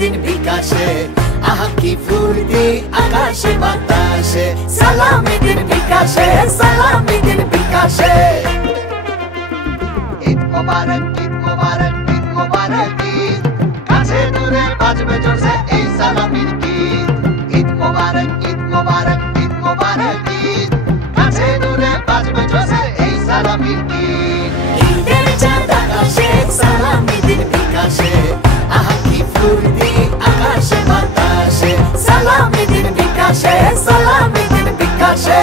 দিন বিকাশে আহা কি ফুর্তি আকাশে বাতাসে সালামি দিন বিকাশে সালামি দিন বিকাশে ঈদ মোবারক ঈদ মোবারক ঈদ মোবারক ঈদ কাছে দূরে বাজবে জোরসে এই সালামির গীত ঈদ মোবারক ঈদ মোবারক ঈদ মোবারক ঈদ কাছে দূরে বাজবে জোরসে এই সালামির গীত ঈদের চাঁদ আকাশে সালামি দিন বিকাশে আহা কি ফুর্তি আকাশে বাতাসে সালামি দিন বিকাশে সালামি দিন বিকাশে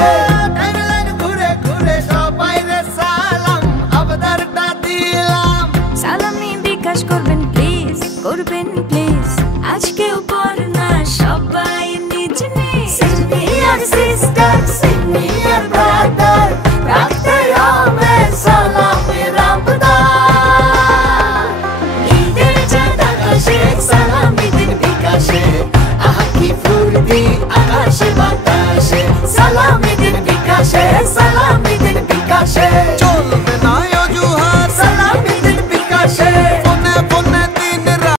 ঘুরে ঘুরে সবাই রে সালাম আবদারটা দিলাম সালামি বিকাশ করবেন প্লিজ করবেন প্লিজ আজকে উপর না সবাই নিজ নিজ সিনিয়র সিস্টার সিনিয়র ব্রাদার রাখতে হবে সালামের আবদার ঈদের চাঁদ আকাশে সালামি দিন বিকাশে আহা কি ফুর্তি আকাশে বাতাসে সালামি দিন বিকাশে সালামি দিন বিকাশে চলবে